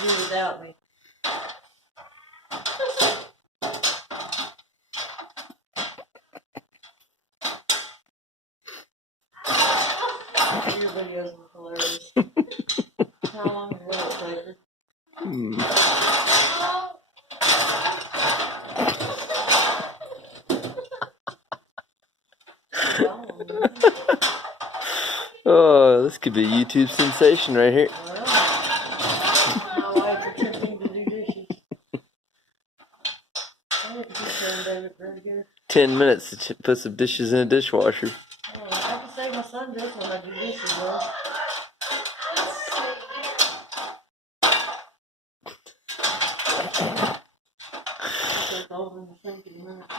do without me. Your videos were hilarious. How long will it take her? Oh, this could be a YouTube sensation right here. Well, my wife attempting to do dishes. I didn't teach her David very good. 10 minutes to put some dishes in a dishwasher. Oh, I can say my son does when I do dishes, though. I'll take those in the sink in a minute.